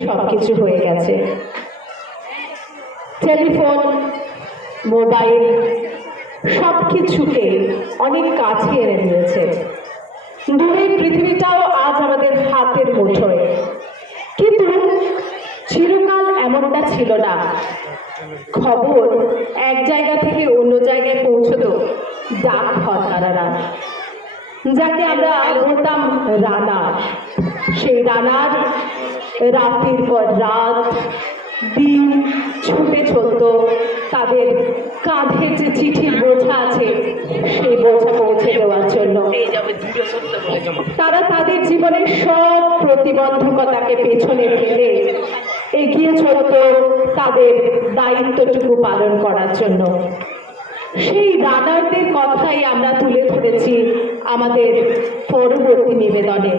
সবকিছু হয়ে গেছে। টেলিফোন, মোবাইল সবকিছুকে অনেক কাছে এনে দিয়েছে। দূরের পৃথিবীটাও আজ আমাদের হাতের মুঠোয়, কিন্তু চিরকাল এমনটা ছিল না। খবর এক জায়গা থেকে অন্য জায়গায় পৌঁছতো ডাক হতারারা, যাকে আমরা বলতাম রানা। সেই রানার রাতের পর রাত দিন ছুটে চলত তাদের কাঁধে যে চিঠির বোঝা আছে সেই বোঝা পৌঁছে দেওয়ার জন্য। তারা তাদের জীবনের সব প্রতিবন্ধকতাকে পেছনে ফেলে এগিয়ে চলত তাদের দায়িত্বটুকু পালন করার জন্য। সেই রানারদের কথাই আমরা তুলে ধরেছি আমাদের পরবর্তী নিবেদনে।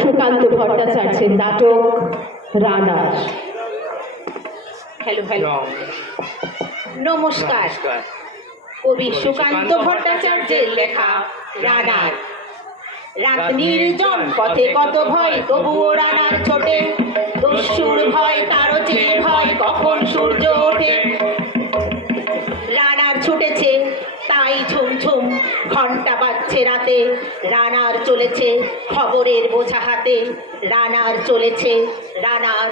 সুকান্ত ভট্টাচার্যের নাটক রানার। হ্যালো হ্যালো, নমস্কার। কবি সুকান্ত ভট্টাচার্যের লেখা রানার। রাত নির্জন, পথে কত ভয়, তবুও রানার ছোটে। দস্যুর ভয়, তারও চেয়ে ভয়, কখন সূর্য ওঠে। রানার ছুটেছে তাই ঝুম ঝুম, ঘন্টা বাজছে রাতে। রানার চলেছে খবরের বোঝা হাতে। রানার চলেছে রানার।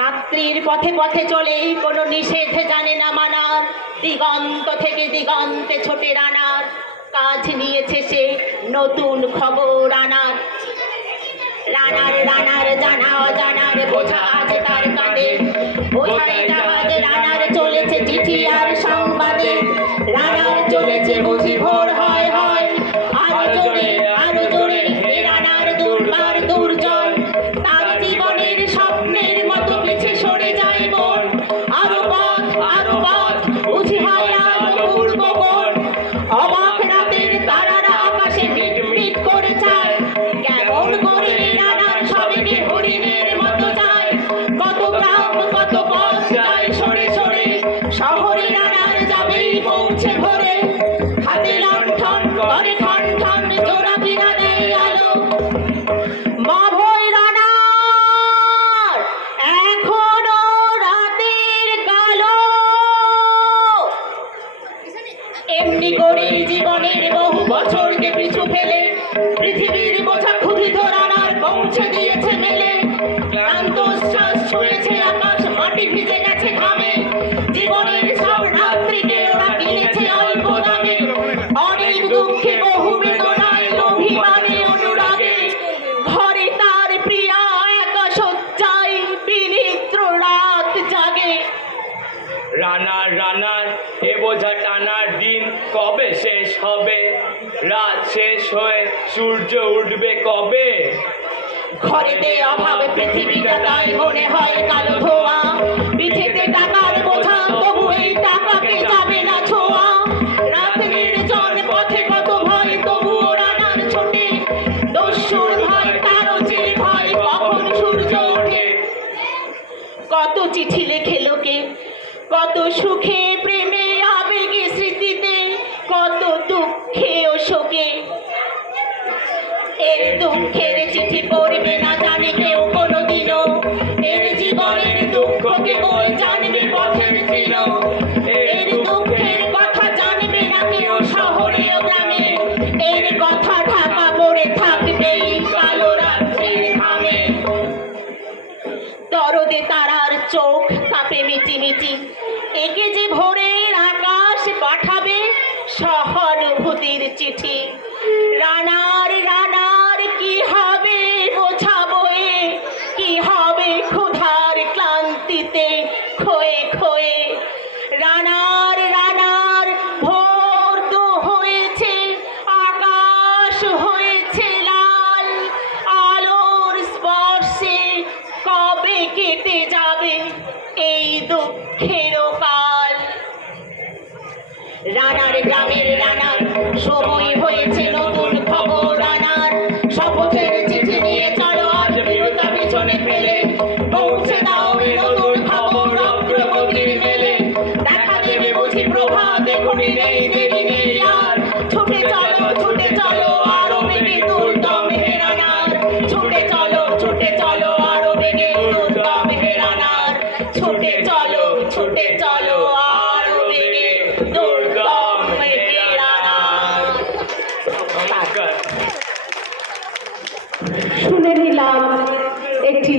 রাত্রির পথে পথে চলে, কোনো নিষেধ জানে না মানার। দিগন্ত থেকে দিগন্তে ছোটে রানার। কাজ নিয়েছে সে নতুন খবর আনার। রানার রানার জানা অজানার বোঝা আজ তার কাঁধে। বোঝাই জাহাজ রানার, চলেছে চিঠি আর সংবাদে। রানার চলেছে বুঝি ভোর হয় হয়, আরো জোরে আরো জোরে। এ রানার দুর্বার দুর্জয়, তার জীবনের স্বপ্নের মতো পিছে সরে যায় মন। আরো পথ বুঝি হয় আলো পূর্ব কোণ। অবাক রাতের তারারা আকাশে মিটমিট করে চায়, কেমন করে রানার সবেগে হরিণের মতো যায়। কত গ্রাম কত পথ যায় সরে সরে, শহরে রানার যাবেই পৌঁছে ভোরে। হাতে লণ্ঠন করে ঠন ঠন, জোড়া বিনা দেয় আলো। মা ভয় রানার, এখনো রাতের কালো। এমনি করে জীবনের বহু বছরকে পিছু ফেলে, পৃথিবীর বোঝা ক্ষুধিত রানার পৌঁছে দিয়েছে মেলে। ক্লান্ত শ্বাস ছুঁয়েছে আকাশ, মাটি ভিজে গেছে ঘামে। জীবনের সব রাত্রিকে ওরা কিনেছে অল্প দামে। অনেক দুঃখে বহু বেদনায়, অভিমানে অনুরাগে। ঘরে তার প্রিয়া একা শয্যায়, বিনিদ্র রাত জাগে। রানার রানার, এ বোঝা টানার দিন কবে শেষ হবে? রাত শেষ হয়ে সূর্য উঠবে কবে? ঘরেতে অভাবে পৃথিবীটা তাই মনে হয় কালো ধোয়া। পিঠেতে টাকার বোঝা, তবু এই টাকাকে যাবে না ছোঁয়া। রাত নির্জন, পথে কত ভয়, তবুও রানার ছোটে। দস্যুর ভয়, তারও চেয়ে ভয়, কখন সূর্য ওঠে। কত চিঠি লেখে লোকে, কত সুখে প্রেমে আবেগে স্মৃতিতে, কত দুঃখে ও শোকে। এর দুঃখের চিঠি পড়বে না জানে কেউ কোনোদিনও। এর জীবনের দুঃখকে বই জানবে পথের চিহ্ন। এর দুঃখের কথা জানবে না কেউ শহরে ও গ্রামে। এর কথা ঢাকা পড়ে থাকবেই কালো রাত্রির ঘামে। দরদে তারার চোখ কাঁপে মিটিমিটি, একে যে ভোরের আকাশ পাঠাবে সহানুভূতির চিঠি। রানার রানার কি হবে বোঝা বয়ে, কি হবে ক্ষুধার ক্লান্তিতে খয়ে খয়ে। রানার রানার ভোর তো হয়েছে, আকাশ হয়েছে লাল। আলোর স্পর্শে কবে কেটে যাবে এই দুঃখেরও কাল। রানার গ্রামের রানার, সময় হয়েছে নতুন খবর আনার। শপথের চিঠি নিয়ে চলো আজ বিরতা পিছনে ফেলে। পৌঁছে দাও এ নতুন খবর অগ্রগতির মেলে। দেখা দেবে বুঝি প্রভাত, এখনই নেই দেরি নেই আর। ছুটে চলো আরো বেগে দুর্দম হে রানার। ছুটে চলো ছুটে চলো আরো বেগে দুর্দম হে রানার, ছুটে চলো আরো বেগে দুর্দম হে রানার। নমস্কার। শুনে নিলাম একটি